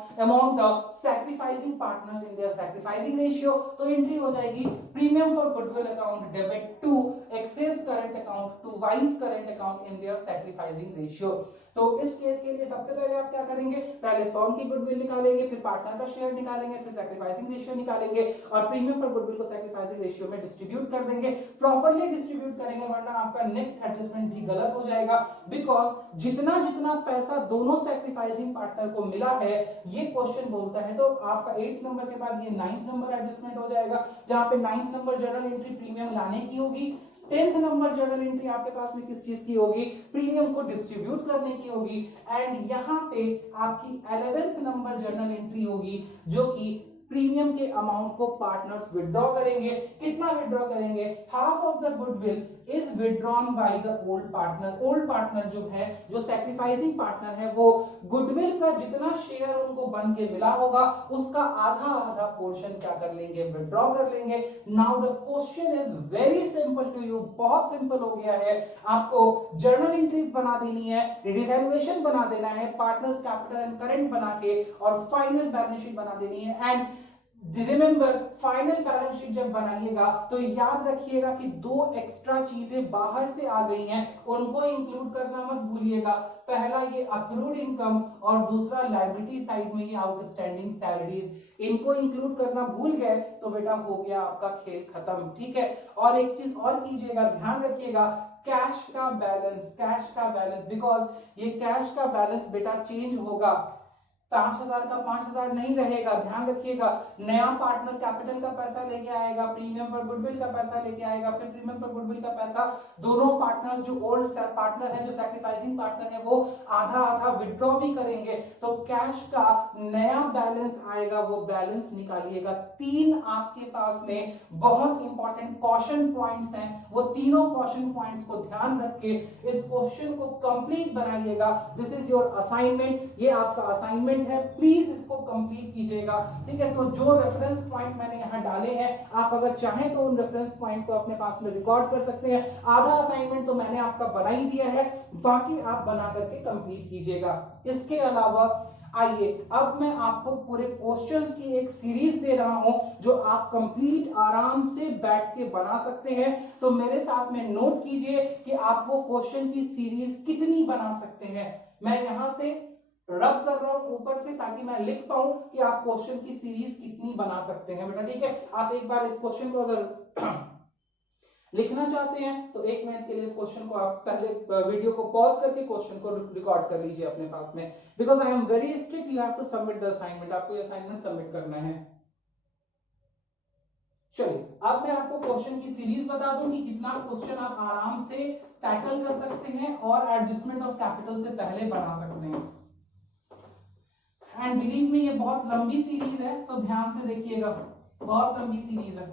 among the sacrificing partners in their sacrificing ratio. तो एंट्री हो जाएगी premium for goodwill account debit to X's current account to Y's current account in their sacrificing ratio. तो इस case के लिए सबसे पहले आप क्या करेंगे, पहले फर्म की गुडविल निकालेंगे, फिर पार्टनर का शेयर निकालेंगे, फिर सैक्रिफाइसिंग रेशियो निकालेंगे और प्रीमियम फॉर गुडविल को सैक्रिफाइसिंग रेशियो में डिस्ट्रीब्यूट कर देंगे। प्रॉपर्ली डिस्ट्रीब्यूट करेंगे वरना आपका नेक्स्ट एडजस्टमेंट भी गलत हो जाएगा, बिकॉज जितना जितना पैसा दोनों सैक्रिफाइसिंग पार्टनर को मिला है ये क्वेश्चन बोलता है, तो आपका 8th नंबर के बाद ये 9th नंबर एडजस्टमेंट हो जाएगा, जहां पे 9th number journal entry premium लाने की होगी, 10th नंबर जर्नल एंट्री आपके पास में किस चीज की होगी, प्रीमियम को डिस्ट्रीब्यूट करने की होगी, एंड यहाँ पे आपकी 11th नंबर जर्नल एंट्री होगी जो कि प्रीमियम के अमाउंट को पार्टनर्स विड्रॉ करेंगे। कितना विड्रॉ करेंगे, half of the goodwill is withdrawn by the old partner. Old partner जो है, जो सैक्रिफाइसिंग पार्टनर है, वो गुडविल का जितना शेयर उनको बन के मिला होगा उसका आधा आधा पोर्शन क्या कर लेंगे, विड्रॉ कर लेंगे। Now the question is very simple to you, बहुत सिंपल हो गया है। आपको जर्नल एंट्रीज बना देनी है, रिवैल्यूएशन बना देना है, पार्टनर्स कैपिटल एंड करंट बना के, और फाइनल बैलेंस शीट बना देनी है। And remember, final balance sheet जब बनाइएगा तो याद रखिएगा कि दो एक्स्ट्रा चीजें बाहर से आ गई हैं, उनको इंक्लूड करना मत भूलिएगा। पहला ये अक्रूड इनकम और दूसरा लायबिलिटी साइड में ये आउटस्टैंडिंग सैलरीज, इनको इंक्लूड करना भूल गए तो बेटा हो गया आपका खेल खत्म, ठीक है। और एक चीज और कीजिएगा, ध्यान रखिएगा, कैश का बैलेंस, बिकॉज ये कैश का बैलेंस बेटा चेंज होगा, 5000 का 5000 नहीं रहेगा। ध्यान रखिएगा, नया पार्टनर कैपिटल का पैसा लेके आएगा, प्रीमियम फॉर गुडविल का पैसा लेके आएगा, फिर प्रीमियम फॉर गुडविल का पैसा दोनों पार्टनर्स, जो ओल्ड पार्टनर है, जो सैक्रिफाइसिंग पार्टनर है, वो आधा आधा विड्रॉ भी करेंगे। तो कैश का नया बैलेंस आएगा, वो बैलेंस निकालिएगा। 3 आपके पास में बहुत इंपॉर्टेंट क्वेश्चन पॉइंट्स हैं, वो तीनों क्वेश्चन पॉइंट्स को ध्यान रख के इस क्वेश्चन को कंप्लीट बनाइएगा। दिस इज योर असाइनमेंट, ये आपका असाइनमेंट है, प्लीज इसको कंप्लीट कीजिएगा, ठीक है। तो जो रेफरेंस पॉइंट मैंने यहाँ डाले हैं, आप अगर चाहें तो उन रेफरेंस पॉइंट को अपने पास में रिकॉर्ड कर सकते हैं। आधा असाइनमेंट तो मैंने आपका बना ही दिया है, बाकी आप बना करके कंप्लीट कीजिएगा। इसके अलावा आइए अब मैं आपको पूरे क्वेश्चंस की एक सीरीज दे रहा हूं जो आप कंप्लीट आराम से बैठ के बना सकते हैं। तो मेरे साथ में नोट कीजिए कि आप वो क्वेश्चन की सीरीज कितनी बना सकते हैं। मैं यहां से रब कर रहा हूं ऊपर से ताकि मैं लिख पाऊं कि आप क्वेश्चन की सीरीज कितनी बना सकते हैं बेटा, ठीक है। आप एक बार इस क्वेश्चन को अगर लिखना चाहते हैं तो 1 मिनट के लिए इस क्वेश्चन को आप पहले वीडियो को पॉज करके क्वेश्चन को रिकॉर्ड कर लीजिए अपने पास में, because I am very strict, you have to submit the assignment, आपको ये असाइनमेंट सबमिट करना है। चलिए अब मैं आपको क्वेश्चन की सीरीज बता दूं कि कितना क्वेश्चन आप आराम से टैकल कर सकते हैं और एडजस्टमेंट ऑफ कैपिटल से पहले बना सकते हैं। एंड बिलीव मी, ये बहुत लंबी सीरीज है, तो ध्यान से देखिएगा, बहुत लंबी सीरीज है।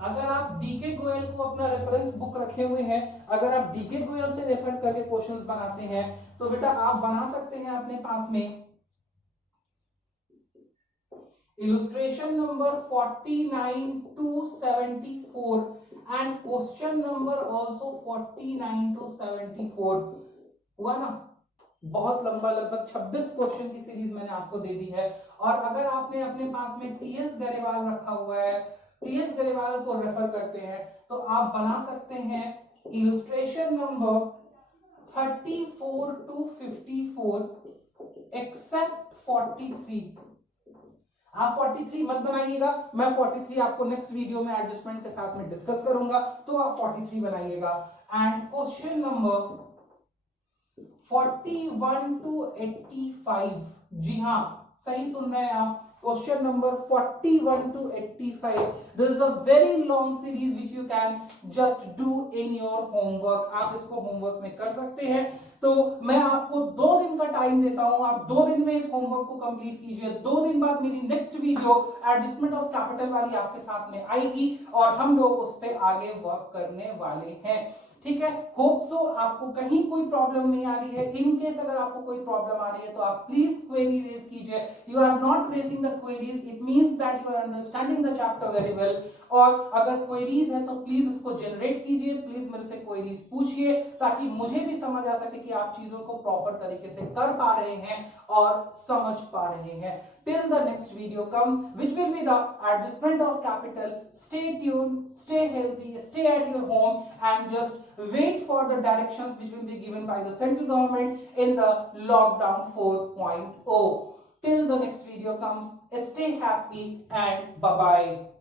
अगर आप डीके गोयल को अपना रेफरेंस बुक रखे हुए हैं, अगर आप डीके गोयल से रेफर करके क्वेश्चंस बनाते हैं तो बेटा आप बना सकते हैं अपने पास में illustration number 49 to 74 and question number also 49 to 74। हुआ ना, बहुत लंबा, लगभग 26 क्वेश्चन की सीरीज मैंने आपको दे दी है। और अगर आपने अपने पास में टीएस गरेवाल रखा हुआ है, टीएस गरेवाल को रेफर करते हैं, तो आप बना सकते हैं इलस्ट्रेशन नंबर 34 to 54 एक्सेप्ट 43। आप 43 मत बनाइएगा, मैं 43 आपको नेक्स्ट वीडियो में एडजस्टमेंट के साथ में डिस्कस करूंगा, तो आप 43 बनाइएगा। एंड क्वेश्चन नंबर 41 to 85, जी हाँ सही सुन रहे हैं आप, question number 41 to 85। This is a very long series which you can just do in your homework, आप इसको होमवर्क में कर सकते हैं। तो मैं आपको 2 दिन का टाइम देता हूं, आप 2 दिन में इस होमवर्क को कंप्लीट कीजिए। 2 दिन बाद मेरी next video adjustment of capital वाली आपके साथ में आएगी और हम लोग उस पर आगे वर्क करने वाले हैं। ठीक है, होप सो आपको कहीं कोई प्रॉब्लम नहीं आ रही है। इन केस अगर आपको कोई प्रॉब्लम आ रही है तो आप प्लीज क्वेरी रेज कीजिए। You are not raising the queries, it means that you are understanding the chapter very well. और अगर क्वेरीज है तो प्लीज उसको जनरेट कीजिए, प्लीज मेरे से क्वेरीज पूछिए, ताकि मुझे भी समझ आ सके कि आप चीजों को प्रॉपर तरीके से कर पा रहे हैं और समझ पा रहे हैं। Till the next video comes, which will be the adjustment of capital. Stay tuned, stay healthy, stay at your home, and just wait for the directions which will be given by the central government in the lockdown 4.0. Till the next video comes, stay happy and bye bye.